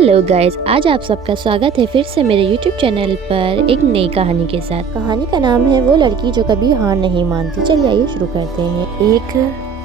Hello guys, आज आप सबका स्वागत है फिर से मेरे YouTube चैनल पर एक नई कहानी के साथ। कहानी का नाम है वो लड़की जो कभी हार नहीं मानती। चलिए आइए शुरू करते हैं। एक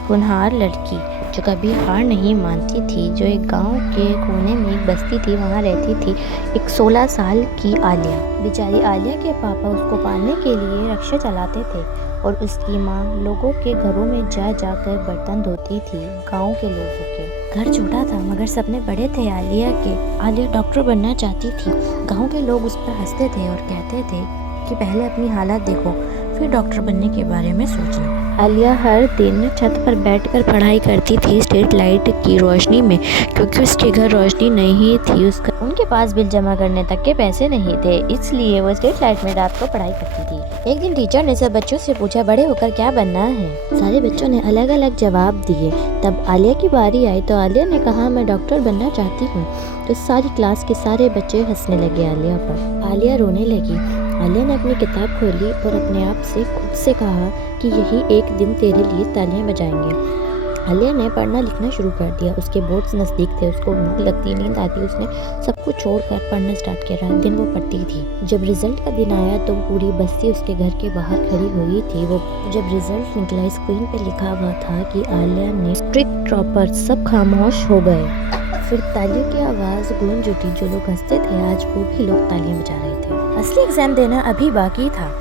होनहार लड़की जो कभी हार नहीं मानती थी, जो एक गांव के कोने में एक बस्ती थी, वहां रहती थी एक 16 साल की आलिया। बेचारी आलिया के पापा उसको पालने के लिए रिक्शा चलाते थे और उसकी माँ लोगों के घरों में जा जाकर बर्तन धोती थी। गांव के लोगों के घर छोटा था मगर सपने बड़े थे आलिया के। आलिया डॉक्टर बनना चाहती थी। गांव के लोग उस पर हंसते थे और कहते थे कि पहले अपनी हालत देखो, फिर डॉक्टर बनने के बारे में सोचना। आलिया हर दिन छत पर बैठकर पढ़ाई करती थी स्ट्रीट लाइट की रोशनी में, क्योंकि उसके घर रोशनी नहीं थी। उनके पास बिल जमा करने तक के पैसे नहीं थे, इसलिए वो स्ट्रीट लाइट में रात को पढ़ाई करती थी। एक दिन टीचर ने सब बच्चों से पूछा, बड़े होकर क्या बनना है? सारे बच्चों ने अलग अलग जवाब दिए। तब आलिया की बारी आई तो आलिया ने कहा, मैं डॉक्टर बनना चाहती हूँ। तो सारी क्लास के सारे बच्चे हंसने लगे आलिया पर। आलिया रोने लगी। आलिया ने अपनी किताब खोली और अपने आप से खुद से कहा कि यही एक दिन तेरे लिए तालियां बजाएंगे। आलिया ने पढ़ना लिखना शुरू कर दिया। उसके बोर्ड्स नज़दीक थे, उसको भूख लगती, नींद आती, उसने सब कुछ छोड़कर पढ़ना स्टार्ट किया। रात दिन वो पढ़ती थी। जब रिजल्ट का दिन आया तो पूरी बस्ती उसके घर के बाहर खड़ी हुई थी। वो जब रिजल्ट निकला, स्क्रीन पे लिखा हुआ था कि आलिया ने स्ट्रिक्ट टॉपर। सब खामोश हो गए। फिर तालियों की आवाज़ गूंज उठी। जो लोग हंसते थे आज वो भी लोग तालियां बजा रहे थे। असली एग्जाम देना अभी बाकी था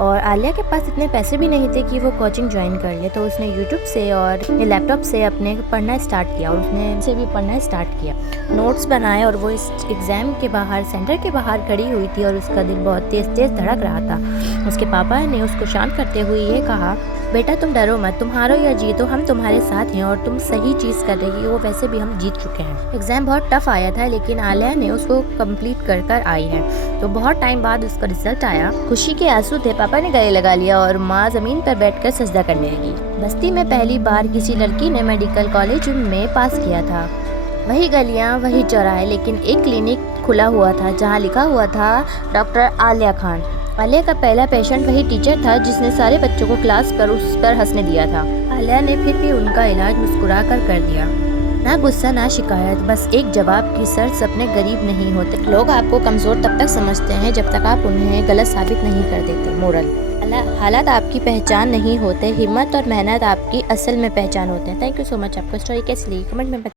और आलिया के पास इतने पैसे भी नहीं थे कि वो कोचिंग ज्वाइन कर ले। तो उसने यूट्यूब से और लैपटॉप से अपने पढ़ना स्टार्ट किया और उसने से भी पढ़ना स्टार्ट किया, नोट्स बनाए। और वो इस एग्ज़ाम के बाहर, सेंटर के बाहर खड़ी हुई थी और उसका दिल बहुत तेज़ तेज़ धड़क रहा था। उसके पापा ने उसको शांत करते हुए ये कहा, बेटा तुम डरो मत, तुम हारो या जीतो हम तुम्हारे साथ हैं और तुम सही चीज़ कर रही हो। वैसे भी हम जीत चुके हैं। एग्ज़ाम बहुत टफ आया था लेकिन आलिया ने उसको कंप्लीट कर आई है। तो बहुत टाइम बाद उसका रिजल्ट आया। खुशी के आंसू थे। पापा ने गले लगा लिया और माँ ज़मीन पर बैठकर सजदा करने लगी। बस्ती में पहली बार किसी लड़की ने मेडिकल कॉलेज में पास किया था। वही गलियाँ, वही चौराहे, लेकिन एक क्लिनिक खुला हुआ था जहाँ लिखा हुआ था डॉक्टर आलिया खान। आलिया का पहला पेशेंट वही टीचर था जिसने सारे बच्चों को क्लास पर उस पर हंसने दिया था। आलिया ने फिर भी उनका इलाज मुस्कुरा कर दिया। ना गुस्सा ना शिकायत, बस एक जवाब की, सर सपने गरीब नहीं होते। लोग आपको कमज़ोर तब तक समझते हैं जब तक आप उन्हें गलत साबित नहीं कर देते। मोरल, हालात आपकी पहचान नहीं होते, हिम्मत और मेहनत आपकी असल में पहचान होते हैं। Thank you so much. आपको स्टोरी कैसी लगी कमेंट में